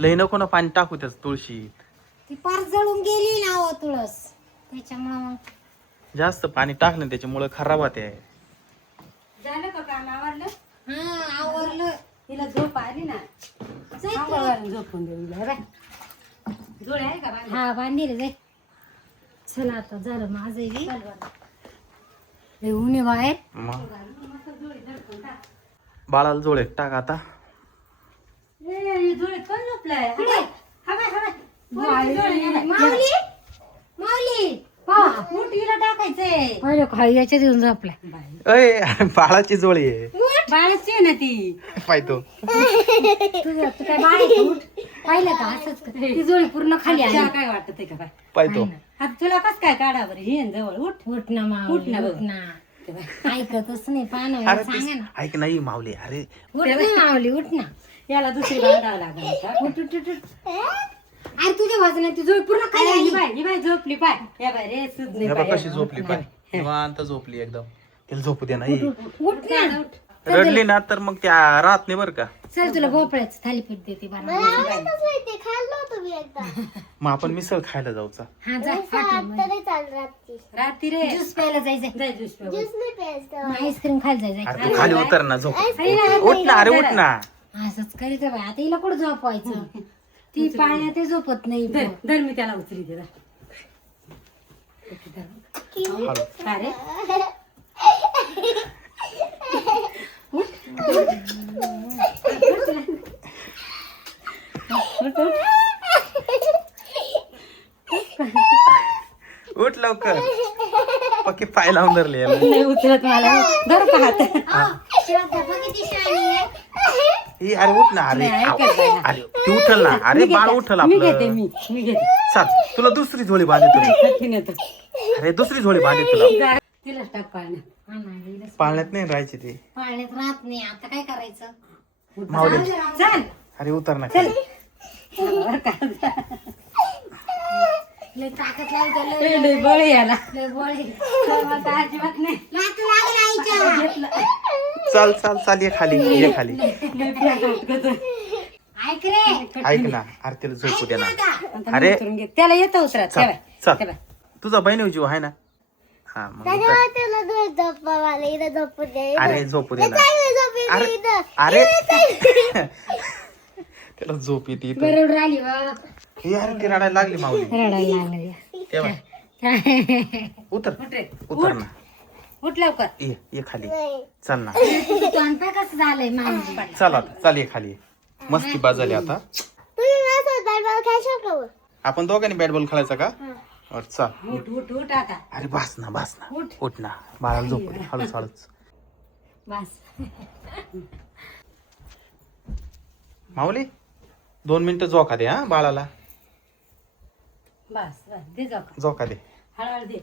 लई नको ना पाणी टाकू त्याच तुळशी. ती पार जळून गेली ना हो तुळस, त्याच्यामुळं मग जास्त पाणी टाकलं त्याच्यामुळे खराब होते. झालं का काम आवरलं? हा आवरलं. तिला झोप आली ना, सांभाळून झोपून देऊ हिला. बाय जोड आहे का बांधली? हा बांधली जाय. चला आता झालं माझं ऊन आहे बाहेर. मग बाळाला जोळे टाक आता. जोडे कोण झोपलाय? माऊली माऊली मुठीला टाकायचंय. पहिले खाई याच्यात येऊन झोपलाय. अय बाळाची जोळी आहे. बाळाची आहे ना ती. पाहतो तुझं तू काय बाळ आहे का? उठ. पाहिलं का असंच का? ती जोडी पूर्ण खाली आली. तुला काय वाटत का बाय? पाहतो. आता तुला कस काय काढा बरं? ये ना जवळ उठ. उठ ना उठ माऊली ना उठ बघ. ना. ऐकतच नाही पाहणं अरे सांगा ना. ऐक नाही माऊली. अरे उठ ना माऊली उठ ना. याला दुसरी बांधावं लागेल का? उठ उठ उठ उठ. अरे तुझ्या वाजण्यात ती जोडी पूर्ण खाली ही आली. बाय ही बाय झोपली पाय. या बाय रे सुध नाही हे बघ पाय. कशी झोपली पाय. निवांत झोपली एकदम. तिला झोपू दे नाही. उठ ना. रडली ना तर मग त्या राहत नाही बरं का. चल तुला भोपळ्याचं थालीपीठ देते बरं. मग आपण मिसळ खायला जाऊचा. हा जा हॉटेलमध्ये. रात्री रे ज्यूस प्यायला जायचंय. जाय ज्यूस प्यायला. आईस्क्रीम खायला जायचंय. अरे तू खाली उतर ना झोप. उठ ना अरे उठ ना. असंच करीत बाय. आता हिला कुठं झोपवायचं? ती पाण्यात झोपत नाही. धर मी त्याला उचली दे. काय रे? उठ लवकर. पक्के पाय लावून धरले याला. नाही उचलत मला. धर का हात? ए, अरे उठ ना. अरे अरे ती उठल ना. अरे बाळ उठल मी घेते आपलं. मी घेते. चाल तुला दुसरी झोळी बांधे तुला. कठीण येतं. अरे दुसरी झोळी बांधे तुला. तिला टाक पाण्यात. पाळण्यात नाही राहायची ती. पाण्यात राहत नाही. आता काय करायचं? माऊली चल. अरे उतर ना खाली. लय ताकद लागली. लय बळ याला. लय बळ आहे. आता अजिबात नाही. लाथ लागल आईच्या. चाल चाल चाल ये खाली ये खाली. लय प्यास उठकत. ऐक रे. ऐक ना. अरे तिला झोपू दे ना. आता अरे. मी उतरून घे. त्याला येतं उतरत. चल चल. तुझा बहीण जीव आहे ना. हा मग उतर. अरे झोपू दे ना. अरे अरे त्याला झोप येते इथं. बरोबर राहिली वा. यार ती रडायला लागली माऊली. रडायला लागली. तेव्हा उतर उतर ना. उठ लवकर. ये खाली चल ना. तोंड पाय कसं झालंय माऊली. चल आता चल ये खाली. मस्ती बाजाली आता. आपण दोघांनी बॅट बॉल खेळायचा का? चल. उठ उठ उठ आता. अरे बस ना उठ ना. बाळाला झोपू दे हळूच हळूच. बस. माऊली 2 मिनिटं झोका दे हा बाळाला. बस बस दे जाऊ. झोका दे. हळूहळू दे.